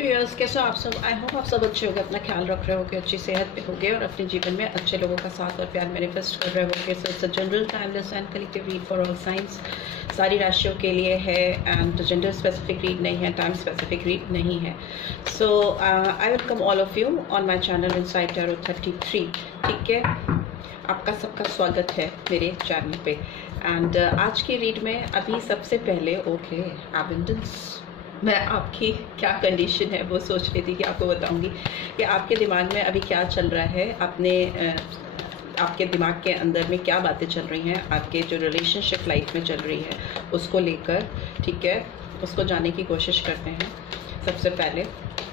Viewers, कैसे हो आप सब? आई होप आप सब अच्छे होंगे, अपना ख्याल रख रहे होगे, अच्छी सेहत पे होगे और अपने जीवन में अच्छे लोगों का साथ और प्यार मैनिफेस्ट कर रहे होगे। So it's a general timeless and collective read for all science. सारी राशियों के लिए है एंड जेंडर स्पेसिफिक रीड नहीं है, टाइम स्पेसिफिक रीड नहीं है। So I welcome all of you on my channel inside tarot 33। ठीक है, आपका सबका स्वागत है मेरे चैनल पे। एंड आज की रीड में अभी सबसे पहले एबंडेंस, मैं आपकी क्या कंडीशन है वो सोच रही थी कि आपको बताऊंगी कि आपके दिमाग में अभी क्या चल रहा है, आपके दिमाग के अंदर में क्या बातें चल रही हैं, आपके जो रिलेशनशिप लाइफ में चल रही है उसको लेकर। ठीक है, उसको जानने की कोशिश करते हैं सबसे पहले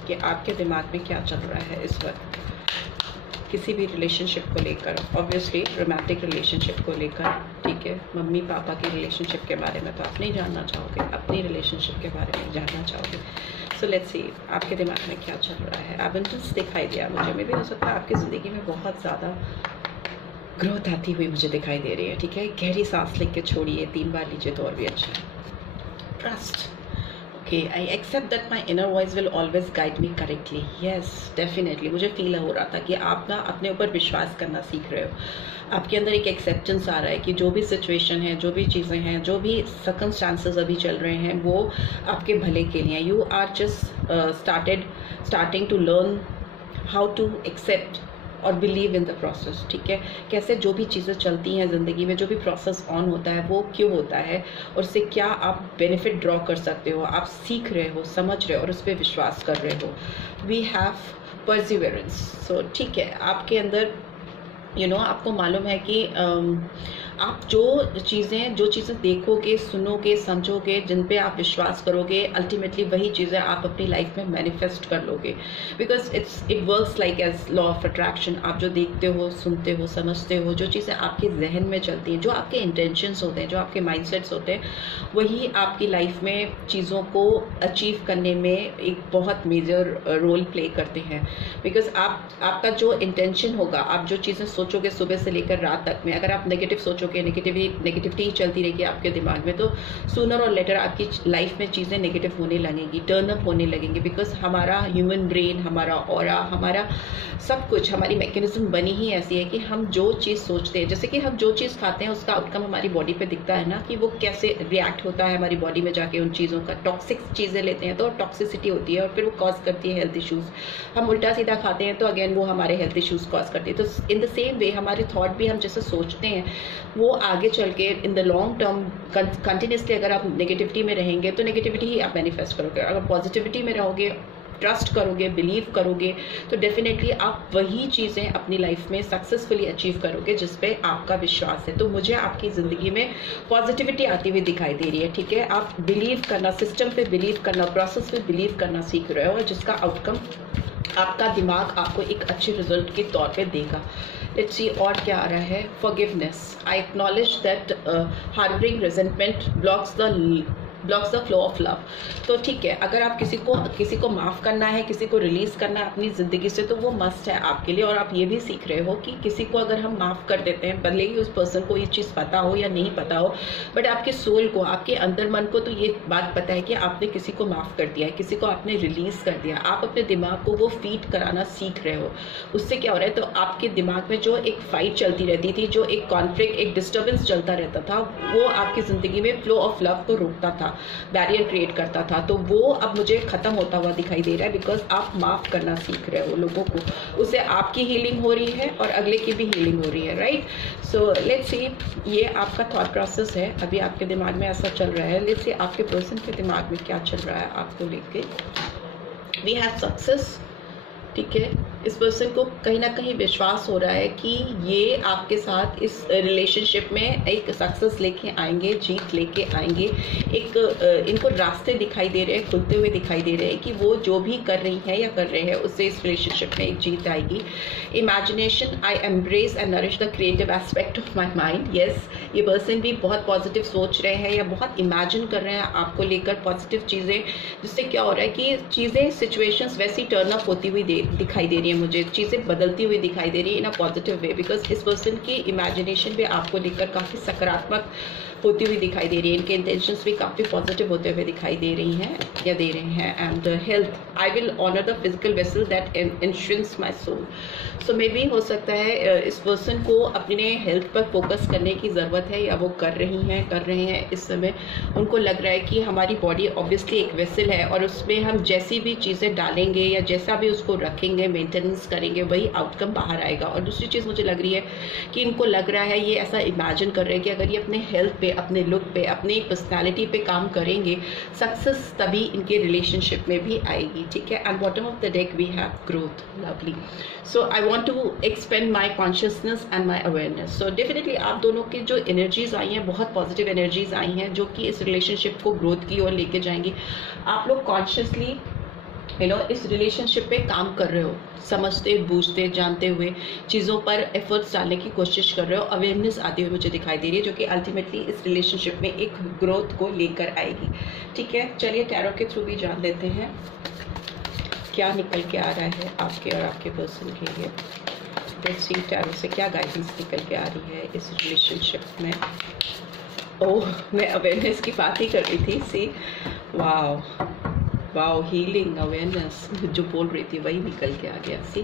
कि आपके दिमाग में क्या चल रहा है इस वक्त किसी भी रिलेशनशिप को लेकर, ऑब्वियसली रोमांटिक रिलेशनशिप को लेकर। ठीक है, मम्मी पापा की रिलेशनशिप के बारे में तो आप नहीं जानना चाहोगे, अपनी रिलेशनशिप के बारे में जानना चाहोगे। सो लेट्स सी आपके दिमाग में क्या चल रहा है। एबंडेंस दिखाई दिया मुझे, में भी हो सकता है आपकी ज़िंदगी में बहुत ज़्यादा ग्रोथ आती हुई मुझे दिखाई दे रही है। ठीक है, गहरी सांस लेके छोड़िए, 3 बार लीजिए तो और भी अच्छा है। Trust. Okay, I accept that my inner voice will always guide me correctly. Yes, definitely. मुझे फील हो रहा था कि आप ना अपने ऊपर विश्वास करना सीख रहे हो। आपके अंदर एक एक्सेप्टेंस आ रहा है कि जो भी सिचुएशन है, जो भी चीज़ें हैं, जो भी सर्कमस्टांसेस अभी चल रहे हैं वो आपके भले के लिए। You are just starting to learn how to accept और बिलीव इन द प्रोसेस। ठीक है, कैसे जो भी चीज़ें चलती हैं ज़िंदगी में, जो भी प्रोसेस ऑन होता है वो क्यों होता है और उससे क्या आप बेनिफिट ड्रॉ कर सकते हो, आप सीख रहे हो, समझ रहे हो और उस पर विश्वास कर रहे हो। We have perseverance. सो ठीक है, आपके अंदर आपको मालूम है कि आप जो चीज़ें देखोगे, सुनोगे, समझोगे, जिन पे आप विश्वास करोगे, अल्टीमेटली वही चीज़ें आप अपनी लाइफ में मैनिफेस्ट कर लोगे। Because it works like as law of attraction. आप जो देखते हो, सुनते हो, समझते हो, जो चीज़ें आपके जहन में चलती हैं, जो आपके इंटेंशंस होते हैं, जो आपके माइंडसेट्स होते हैं, वही आपकी लाइफ में चीज़ों को अचीव करने में एक बहुत मेजर रोल प्ले करते हैं। बिकॉज आपका जो इंटेंशन होगा, आप जो चीज़ें सोचोगे सुबह से लेकर रात तक में, अगर आप नेगेटिव सोचोगे, नेगेटिविटी चलती रहेगी आपके दिमाग में, तो सूनर और लेटर आपकी लाइफ में चीज़ें नेगेटिव होने लगेंगी, टर्न अप होने लगेंगी। बिकॉज हमारा ह्यूमन ब्रेन, हमारा ऑरा, हमारा सब कुछ, हमारी मैकेनिज्म बनी ही ऐसी है कि हम जो चीज़ सोचते हैं, जैसे कि हम जो चीज़ खाते हैं उसका आउटकम हमारी बॉडी पे दिखता है ना, कि वो कैसे रिएक्ट होता है हमारी बॉडी में जाके उन चीज़ों का। टॉक्सिक चीज़ें लेते हैं तो टॉक्सिसिटी होती है और फिर वो कॉज करती है हेल्थ इश्यूज़। हम उल्टा सीधा खाते हैं तो अगेन वो हमारे हेल्थ इश्यूज़ कॉज करती है। तो इन द सेम वे हमारे थॉट भी हम जैसे सोचते हैं वो आगे चल के in the long term continuously, अगर आप नेगेटिविटी में रहेंगे तो नेगेटिविटी ही आप मैनिफेस्ट करोगे। अगर पॉजिटिविटी में रहोगे, ट्रस्ट करोगे, बिलीव करोगे, तो डेफिनेटली आप वही चीज़ें अपनी लाइफ में सक्सेसफुली अचीव करोगे जिस पे आपका विश्वास है। तो मुझे आपकी ज़िंदगी में पॉजिटिविटी आती हुई दिखाई दे रही है। ठीक है, आप बिलीव करना, सिस्टम पे बिलीव करना, प्रोसेस पे बिलीव करना सीख रहे हो और जिसका आउटकम आपका दिमाग आपको एक अच्छे रिजल्ट के तौर पे देगा। लेट्स सी और क्या आ रहा है। Forgiveness. I acknowledge that harbouring resentment blocks the flow of love. तो ठीक है, अगर आप किसी को माफ़ करना है, किसी को रिलीज़ करना है अपनी ज़िंदगी से, तो वो मस्ट है आपके लिए। और आप ये भी सीख रहे हो कि किसी को अगर हम माफ़ कर देते हैं, भले ही उस पर्सन को ये चीज़ पता हो या नहीं पता हो, बट आपके सोल को, आपके अंदर मन को तो ये बात पता है कि आपने किसी को माफ़ कर दिया है, किसी को आपने रिलीज़ कर दिया। आप अपने दिमाग को वो फीड कराना सीख रहे हो। उससे क्या हो रहा है, तो आपके दिमाग में जो एक फाइट चलती रहती थी, जो एक कॉन्फ्लिक्ट, एक डिस्टर्बेंस चलता रहता था, वो आपकी ज़िंदगी में फ्लो ऑफ लव को रोकता था, बैरियर क्रिएट करता था। तो वो अब मुझे खत्म होता हुआ दिखाई दे रहा है। बिकॉज आप माफ़ करना सीख रहे हो लोगों को, उससे आपकी हीलिंग हो रही है और अगले की भी हीलिंग हो रही है। राइट, सो लेट्स सी, ये आपका थॉट प्रोसेस है, अभी आपके दिमाग में ऐसा चल रहा है। लेट्स सी आपके पर्सन के दिमाग में क्या चल रहा है आपको लेके। We have success. ठीक है, इस पर्सन को कहीं ना कहीं विश्वास हो रहा है कि ये आपके साथ इस रिलेशनशिप में एक सक्सेस लेके आएंगे, जीत लेके आएंगे। एक इनको रास्ते दिखाई दे रहे हैं, खुलते हुए दिखाई दे रहे हैं कि वो जो भी कर रही है या कर रहे हैं उससे इस रिलेशनशिप में एक जीत आएगी। Imagination. I embrace and nourish the creative aspect of my mind. Yes, ये पर्सन भी बहुत पॉजिटिव सोच रहे हैं या बहुत इमेजिन कर रहे हैं आपको लेकर पॉजिटिव चीज़ें, जिससे क्या हो रहा है कि चीज़ें, सिचुएशंस वैसी टर्न अप होती हुई दिखाई दे रही है हैं, मुझे चीज़ें बदलती हुई दिखाई दे रही है इन अ पॉजिटिव वे, बिकॉज इस पर्सन की इमेजिनेशन भी आपको लेकर काफ़ी सकारात्मक होती हुई दिखाई दे रही है, इनके इंटेंशंस भी काफ़ी पॉजिटिव होते हुए दिखाई दे रही हैं या दे रहे हैं। And health, I will honour the physical vessel that ensures my soul. So maybe हो सकता है इस पर्सन को अपने हेल्थ पर फोकस करने की ज़रूरत है, या वो कर रहे हैं इस समय। उनको लग रहा है कि हमारी बॉडी ऑब्वियसली एक वेसल है और उसमें हम जैसी भी चीज़ें डालेंगे या जैसा भी उसको रखेंगे, मेंटेनेंस करेंगे, वही आउटकम बाहर आएगा। और दूसरी चीज़ मुझे लग रही है कि इनको लग रहा है, ये ऐसा इमेजिन कर रहे हैं कि अगर ये अपने हेल्थ पे, अपने लुक पे, अपनी पर्सनालिटी पे काम करेंगे, सक्सेस तभी इनके रिलेशनशिप में भी आएगी। ठीक है। And bottom of the deck we have growth, lovely. So I want to expand my consciousness and my awareness. So definitely आप दोनों की जो एनर्जीज आई हैं, बहुत पॉजिटिव एनर्जीज आई हैं, जो कि इस रिलेशनशिप को ग्रोथ की ओर लेके जाएंगी। आप लोग कॉन्शियसली इस रिलेशनशिप पे काम कर रहे हो, समझते, बूझते, जानते हुए चीज़ों पर एफर्ट्स डालने की कोशिश कर रहे हो। अवेयरनेस आती हुई मुझे दिखाई दे रही है, जो कि अल्टीमेटली इस रिलेशनशिप में एक ग्रोथ को लेकर आएगी। ठीक है, चलिए टैरो के थ्रू भी जान लेते हैं क्या निकल के आ रहा है आपके और आपके पर्सन के लिए। लेट्स सी टैरो से क्या गाइडेंस निकल के आ रही है इस रिलेशनशिप में। ओह, मैं अवेयरनेस की बात ही कर रही थी। सी, वाओ, हीलिंग, अवेयरनेस, जो बोल रही थी वही निकल के आ गया। सी,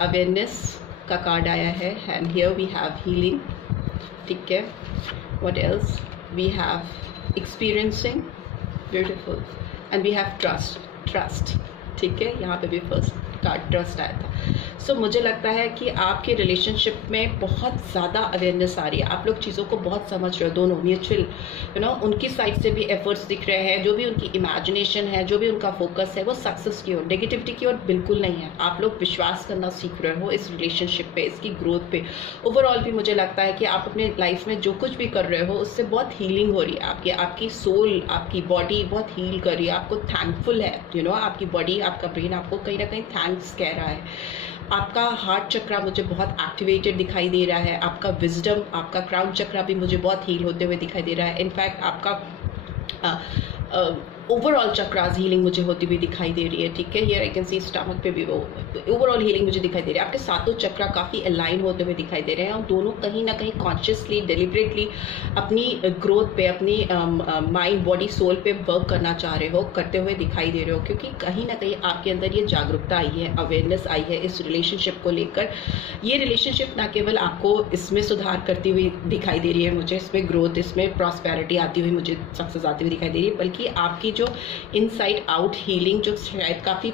अवेयरनेस का कार्ड आया है and here we have healing. ठीक है, what else, we have experiencing, beautiful, and we have trust. ठीक है, यहाँ पे भी फर्स्ट कार्ड ट्रस्ट आया था। सो मुझे लगता है कि आपके रिलेशनशिप में बहुत ज़्यादा अवेयरनेस आ रही है। आप लोग चीज़ों को बहुत समझ रहे हो, दोनों म्यूचुअल उनकी साइड से भी एफर्ट्स दिख रहे हैं। जो भी उनकी इमेजिनेशन है, जो भी उनका फोकस है, वो सक्सेस की ओर, नेगेटिविटी की ओर बिल्कुल नहीं है। आप लोग विश्वास करना सीख रहे हो इस रिलेशनशिप पे, इसकी ग्रोथ पे। ओवरऑल भी मुझे लगता है कि आप अपने लाइफ में जो कुछ भी कर रहे हो उससे बहुत हीलिंग हो रही है। आपकी सोल, आपकी बॉडी बहुत हील कर रही है, आपको थैंकफुल है। आपकी बॉडी, आपका ब्रेन आपको कहीं ना कहीं थैंक्स कह रहा है। आपका हार्ट चक्रा मुझे बहुत एक्टिवेटेड दिखाई दे रहा है। आपका विजडम, आपका क्राउन चक्रा भी मुझे बहुत हील होते हुए दिखाई दे रहा है। इनफैक्ट आपका ओवरऑल चक्रास हीलिंग मुझे होती हुई दिखाई दे रही है। ठीक है, here I can see stomach पे भी वो ओवरऑल हीलिंग मुझे दिखाई दे रही है। आपके सातों चक्रा काफ़ी अलाइन होते हुए दिखाई दे रहे हैं और दोनों कहीं ना कहीं कॉन्शियसली, डेलिबरेटली अपनी ग्रोथ पे, अपनी माइंड, बॉडी, सोल पे वर्क करना चाह रहे हो, करते हुए दिखाई दे रहे हो, क्योंकि कहीं ना कहीं आपके अंदर ये जागरूकता आई है, अवेयरनेस आई है इस रिलेशनशिप को लेकर। ये रिलेशनशिप ना केवल आपको इसमें सुधार करती हुई दिखाई दे रही है, मुझे इसमें ग्रोथ, इसमें प्रॉस्पेरिटी आती हुई, मुझे सक्सेस आती हुई दिखाई दे रही है, बल्कि आपकी जो इनसाइड आउट हीलिंग, जो शायद काफ़ी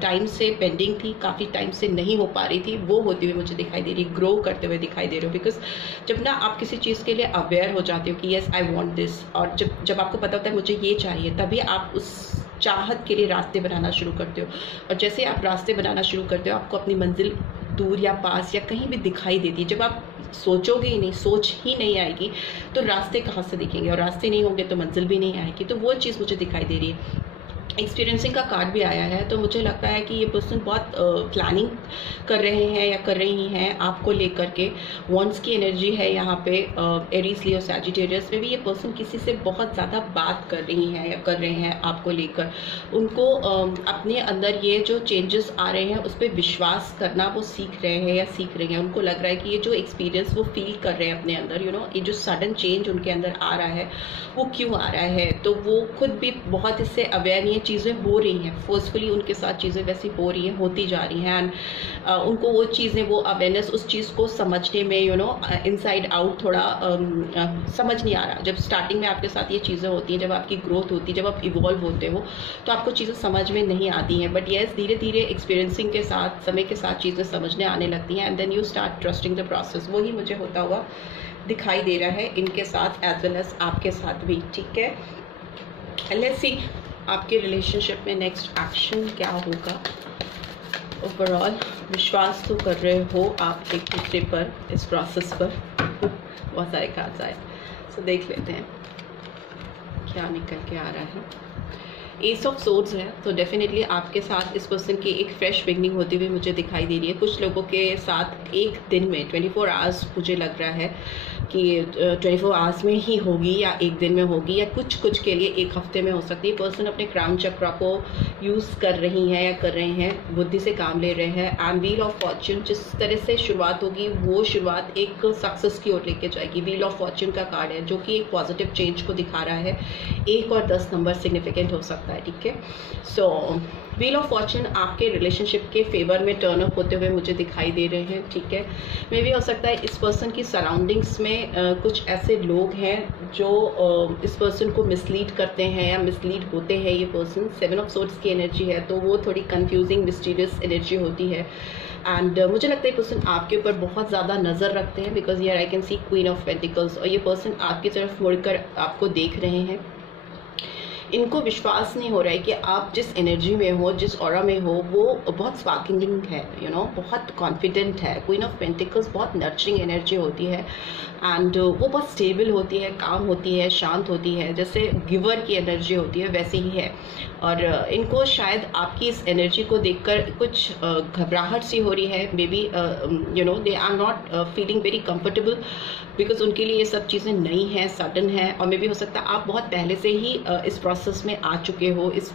टाइम से पेंडिंग थी, काफ़ी टाइम से नहीं हो पा रही थी, वो होती हुई मुझे दिखाई दे रही, ग्रो करते हुए दिखाई दे रहे हो। बिकॉज जब ना आप किसी चीज़ के लिए अवेयर हो जाते हो कि येस आई वांट दिस, और जब आपको पता होता है मुझे ये चाहिए, तभी आप उस चाहत के लिए रास्ते बनाना शुरू करते हो। और जैसे आप रास्ते बनाना शुरू करते हो, आपको अपनी मंजिल दूर या पास या कहीं भी दिखाई देती है। जब आप सोचोगे ही नहीं, सोच ही नहीं आएगी, तो रास्ते कहाँ से दिखेंगे, और रास्ते नहीं होंगे तो मंजिल भी नहीं आएगी। तो वो चीज़ मुझे दिखाई दे रही है। एक्सपीरियंसिंग का कार्ड भी आया है, तो मुझे लगता है कि ये पर्सन बहुत प्लानिंग कर रहे हैं या कर रही हैं आपको लेकर के। वॉन्ड्स की एनर्जी है यहाँ पे, एरीज, लियो, सैजिटेरियस में भी ये पर्सन किसी से बहुत ज़्यादा बात कर रही हैं या कर रहे हैं आपको लेकर। उनको अपने अंदर ये जो चेंजेस आ रहे हैं उस पर विश्वास करना वो सीख रहे हैं या सीख रही हैं। उनको लग रहा है कि ये जो एक्सपीरियंस वो फील कर रहे हैं अपने अंदर, ये जो सडन चेंज उनके अंदर आ रहा है, वो क्यों आ रहा है, तो वो खुद भी बहुत इससे अवेयर नहीं है। चीज़ें हो रही हैं, फोर्सफुली उनके साथ चीज़ें वैसी हो रही हैं, होती जा रही हैं, एंड उनको वो चीज़ें, वो अवेयरनेस, उस चीज़ को समझने में इनसाइड आउट थोड़ा समझ नहीं आ रहा। जब स्टार्टिंग में आपके साथ ये चीज़ें होती हैं, जब आपकी ग्रोथ होती है, जब आप इवॉल्व होते हो, तो आपको चीज़ें समझ में नहीं आती हैं। बट येस, धीरे धीरे एक्सपीरियंसिंग के साथ, समय के साथ चीज़ें समझने आने लगती हैं, and then you start trusting the process. वही मुझे होता हुआ दिखाई दे रहा है इनके साथ एज वेल एज आपके साथ भी। ठीक है, लेट्स सी आपके रिलेशनशिप में नेक्स्ट एक्शन क्या होगा। ओवरऑल विश्वास तो कर रहे हो आप एक दूसरे पर, इस प्रोसेस पर। बहुत सारे कार्ड्स आए, सो देख लेते हैं क्या निकल के आ रहा है। एस ऑफ सोर्ड्स है, तो डेफिनेटली आपके साथ इस पर्सन की एक फ्रेश बिगनिंग होती हुई मुझे दिखाई दे रही है। कुछ लोगों के साथ एक दिन में 24 आवर्स मुझे लग रहा है कि 24 आवर्स में ही होगी या एक दिन में होगी या कुछ के लिए एक हफ्ते में हो सकती है। पर्सन अपने क्राउन चक्रा को यूज़ कर रही हैं या कर रहे हैं, बुद्धि से काम ले रहे हैं। एंड व्हील ऑफ फॉर्च्यून जिस तरह से शुरुआत होगी वो शुरुआत एक सक्सेस की ओर लेके जाएगी। व्हील ऑफ फॉर्च्यून का कार्ड है जो कि एक पॉजिटिव चेंज को दिखा रहा है। 1 और 10 नंबर सिग्निफिकेंट हो सकता है, ठीक है। सो व्हील ऑफ फॉर्च्यून आपके रिलेशनशिप के फेवर में टर्न अप होते हुए मुझे दिखाई दे रहे हैं, ठीक है। मे भी हो सकता है इस पर्सन की सराउंडिंग्स में कुछ ऐसे लोग हैं जो इस पर्सन को मिसलीड करते हैं या मिसलीड होते हैं। ये पर्सन 7 ऑफ सोर्ड्स की एनर्जी है तो वो थोड़ी कंफ्यूजिंग मिस्टीरियस एनर्जी होती है। एंड मुझे लगता है पर्सन आपके ऊपर बहुत ज़्यादा नज़र रखते हैं, because here I can see queen of pentacles. और ये पर्सन आपकी तरफ मुड़कर आपको देख रहे हैं। इनको विश्वास नहीं हो रहा है कि आप जिस एनर्जी में हो, जिस ऑरा में हो, वो बहुत स्पार्किंग है, बहुत कॉन्फिडेंट है। क्वीन ऑफ पेंटिकल्स बहुत नर्चरिंग एनर्जी होती है एंड वो बहुत स्टेबल होती है, काम होती है, शांत होती है, जैसे गिवर की एनर्जी होती है वैसे ही है। और इनको शायद आपकी इस एनर्जी को देखकर कुछ घबराहट सी हो रही है। Maybe they are not feeling very comfortable because उनके लिए ये सब चीज़ें नई हैं, सडन है। और मे बी हो सकता है आप बहुत पहले से ही इस प्रोसेस में आ चुके हो, इस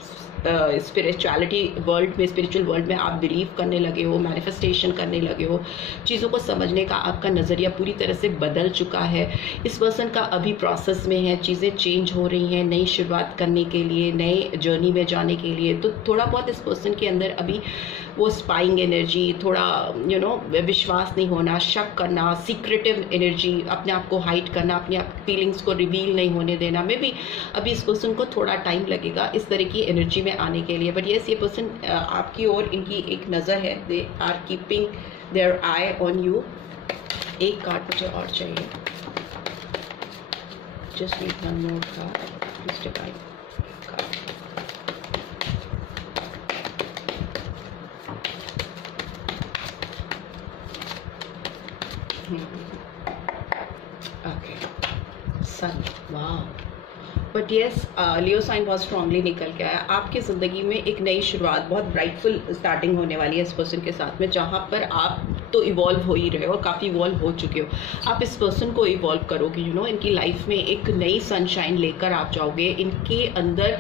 स्पिरिचुअलिटी वर्ल्ड में, स्पिरिचुअल वर्ल्ड में आप बिलीव करने लगे हो, मैनिफेस्टेशन करने लगे हो। चीज़ों को समझने का आपका नज़रिया पूरी तरह से बदल चुका है। इस पर्सन का अभी प्रोसेस में है, चीज़ें चेंज हो रही हैं नई शुरुआत करने के लिए, नए जर्नी में जाने के लिए। तो थोड़ा बहुत इस पर्सन के अंदर अभी वो स्पाइंग एनर्जी, थोड़ा विश्वास नहीं होना, शक करना, सीक्रेटिव एनर्जी, अपने आप को हाइड करना, अपनी आप फीलिंग्स को रिवील नहीं होने देना। मे बी अभी इस पर्सन को थोड़ा टाइम लगेगा इस तरह की एनर्जी में आने के लिए। बट यस, ये पर्सन आपकी ओर इनकी एक नज़र है। They are keeping their eye on you. एक कार्ड मुझे और चाहिए। Just need one more card, please divine card. Okay, sun, wow. But yes, Leo sign बहुत स्ट्रांगली निकल के आया। आपकी ज़िंदगी में एक नई शुरुआत, बहुत ब्राइटफुल स्टार्टिंग होने वाली है इस पर्सन के साथ में, जहाँ पर आप तो इवॉल्व हो ही रहे हो और काफ़ी इवॉल्व हो चुके हो। आप इस पर्सन को इवॉल्व करोगे, इनकी लाइफ में एक नई सनशाइन लेकर आप जाओगे। इनके अंदर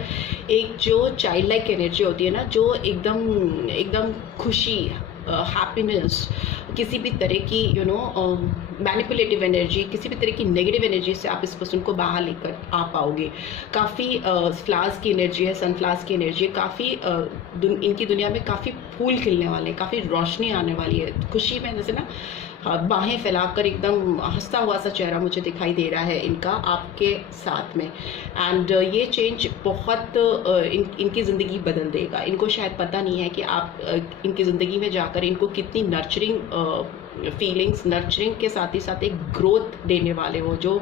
एक जो चाइल्ड लाइक एनर्जी होती है ना, जो एकदम खुशी, हैप्पीनेस, किसी भी तरह की मैनिपुलेटिव एनर्जी, किसी भी तरह की नेगेटिव एनर्जी से आप इस पर्सन को बाहर लेकर आ पाओगे। काफ़ी फ्लावर्स की एनर्जी है, सनफ्लावर्स की एनर्जी है। काफ़ी इनकी दुनिया में काफ़ी फूल खिलने वाले हैं, काफ़ी रोशनी आने वाली है। खुशी में जैसे ना बाहें फैलाकर एकदम हंसता हुआ सा चेहरा मुझे दिखाई दे रहा है इनका आपके साथ में। एंड ये चेंज बहुत इनकी ज़िंदगी बदल देगा। इनको शायद पता नहीं है कि आप इनकी ज़िंदगी में जाकर इनको कितनी नर्चरिंग फीलिंग्स, नर्चरिंग के साथ ही साथ एक ग्रोथ देने वाले हो जो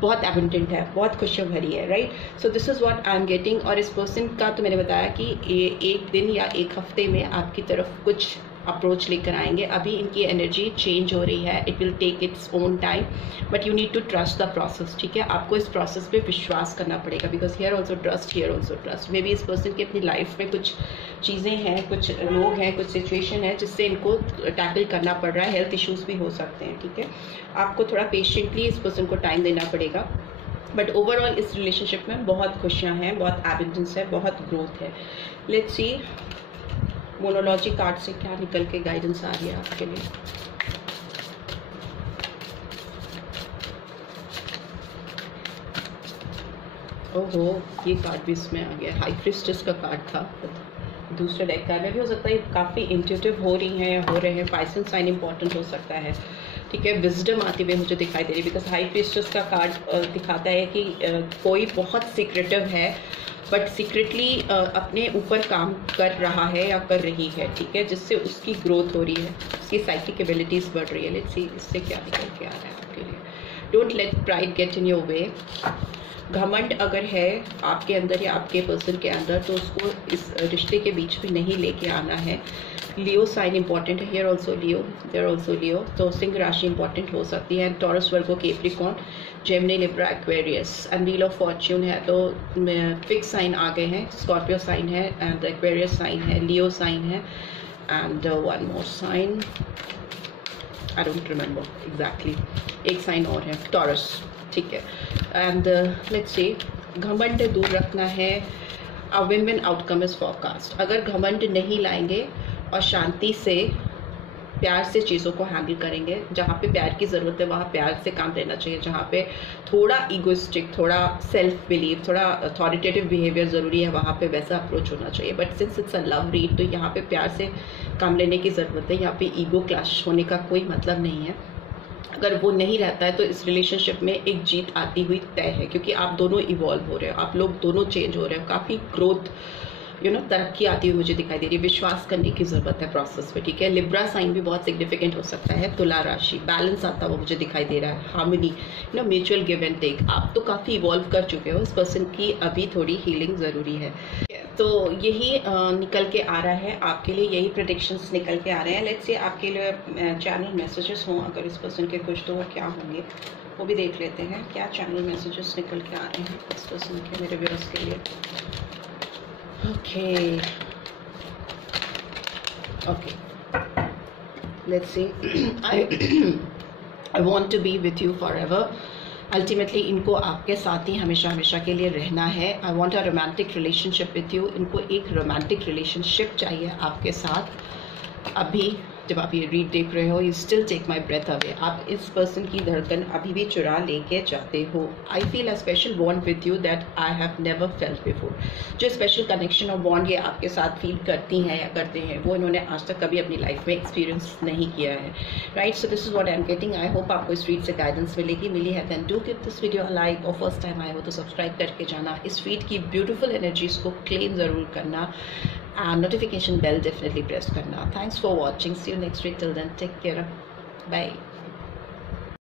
बहुत एबंडेंट है, बहुत खुशियों भरी है, right. So this is what I am getting. और इस पर्सन का तो मैंने बताया कि ये एक दिन या एक हफ्ते में आपकी तरफ कुछ अप्रोच लेकर आएंगे। अभी इनकी एनर्जी चेंज हो रही है। It will take its own time, but you need to trust the process, ठीक है। आपको इस प्रोसेस पे विश्वास करना पड़ेगा, because here also trust, here also trust. Maybe इस पर्सन की अपनी लाइफ में कुछ चीज़ें हैं, कुछ लोग हैं, कुछ सिचुएशन है जिससे इनको टैकल करना पड़ रहा है। हेल्थ इश्यूज भी हो सकते हैं, ठीक है। आपको थोड़ा पेशेंटली इस पर्सन को टाइम देना पड़ेगा। बट ओवरऑल इस रिलेशनशिप में बहुत खुशियाँ हैं, बहुत एबिडेंस है, बहुत ग्रोथ है। लेट्स सी मोनोलॉजी कार्ड से क्या निकल के गाइडेंस आ रही है आपके लिए। ओहो, ये कार्ड भी इसमें आ गया। हाई प्रीस्टेस का कार्ड था दूसरे डेक का। में भी हो सकता है काफ़ी इंट्यूटिव हो रही हैं या हो रहे हैं। पाइसन साइन इंपॉर्टेंट हो सकता है, ठीक है। विजडम आती हुई मुझे दिखाई दे रही है, बिकॉज हाई प्रीस्टेस का कार्ड दिखाता है कि कोई बहुत सीक्रेटिव है बट सीक्रेटली अपने ऊपर काम कर रहा है या कर रही है, ठीक है, जिससे उसकी ग्रोथ हो रही है, उसकी साइकिक एबिलिटीज़ बढ़ रही है। लेट्स सी इससे क्या निकल के आ रहा है आपके लिए। Don't let pride get in your way. घमंड अगर है आपके अंदर या आपके पर्सन के अंदर, तो उसको इस रिश्ते के बीच में नहीं लेके आना है। लियो साइन इंपॉर्टेंट है, here also Leo, there also Leo. तो सिंह राशि इंपॉर्टेंट हो सकती है। Taurus, Virgo, Capricorn, Gemini, Libra, Aquarius. And wheel of fortune है तो फिक्स साइन आ गए हैं। स्कॉर्पियो साइन है एंड एक्वेरियस साइन है, लियो साइन है and one more sign I don't remember exactly. एक साइन और है टॉरस, ठीक है। एंड लेट्स सी, घमंड दूर रखना है। A win win outcome is forecast. अगर घमंड नहीं लाएंगे और शांति से प्यार से चीज़ों को हैंडल करेंगे, जहाँ पे प्यार की ज़रूरत है वहाँ प्यार से काम लेना चाहिए, जहाँ पे थोड़ा ईगोइस्टिक, थोड़ा सेल्फ बिलीव, थोड़ा अथॉरिटेटिव बिहेवियर ज़रूरी है वहाँ पे वैसा अप्रोच होना चाहिए। But since it's a love read, तो यहाँ पे प्यार से काम लेने की ज़रूरत है। यहाँ पे ईगो क्लैश होने का कोई मतलब नहीं है। अगर वो नहीं रहता है तो इस रिलेशनशिप में एक जीत आती हुई तय है, क्योंकि आप दोनों इवॉल्व हो रहे हो, आप लोग दोनों चेंज हो रहे हो, काफ़ी ग्रोथ तरक्की आती हुई मुझे दिखाई दे रही है। विश्वास करने की ज़रूरत है प्रोसेस पे, ठीक है। लिब्रा साइन भी बहुत सिग्निफिकेंट हो सकता है। तुला राशि, बैलेंस आता हुआ मुझे दिखाई दे रहा है, harmony, mutual give and take. आप तो काफ़ी इवॉल्व कर चुके हो, इस पर्सन की अभी थोड़ी हीलिंग ज़रूरी है। तो यही निकल के आ रहा है आपके लिए, यही प्रेडिक्शंस निकल के आ रहे हैं। लेट्स से आपके लिए चैनल मैसेजेस हों अगर इस पर्सन के कुछ, तो वो क्या होंगे वो भी देख लेते हैं। क्या चैनल मैसेजेस निकल के आ रहे हैं इस पर्सन के, मेरे व्यूअर्स के लिए। Okay, let's see. I want to be with you forever. Ultimately इनको आपके साथ ही हमेशा हमेशा के लिए रहना है। I want a romantic relationship with you. इनको एक romantic relationship चाहिए आपके साथ। अभी जब आप ये रीड देख रहे हो, you still take my breath away. आप इस पर्सन की धड़कन अभी भी चुरा लेके जाते हो। I feel a special bond with you that I have never felt before. जो स्पेशल कनेक्शन और बॉन्ड ये आपके साथ फील करती हैं या करते हैं, वो इन्होंने आज तक कभी अपनी लाइफ में एक्सपीरियंस नहीं किया है, right. So this is what I am getting. I hope आपको इस रीड से गाइडेंस मिलेगी। मिली है then do give this video a like, और फर्स्ट टाइम आए हो तो सब्सक्राइब करके जाना। इस रीड की ब्यूटीफुल एनर्जीज को क्लेम ज़रूर करना, and notification bell definitely press karna. Thanks for watching. See you next week. Till then, take care. Bye.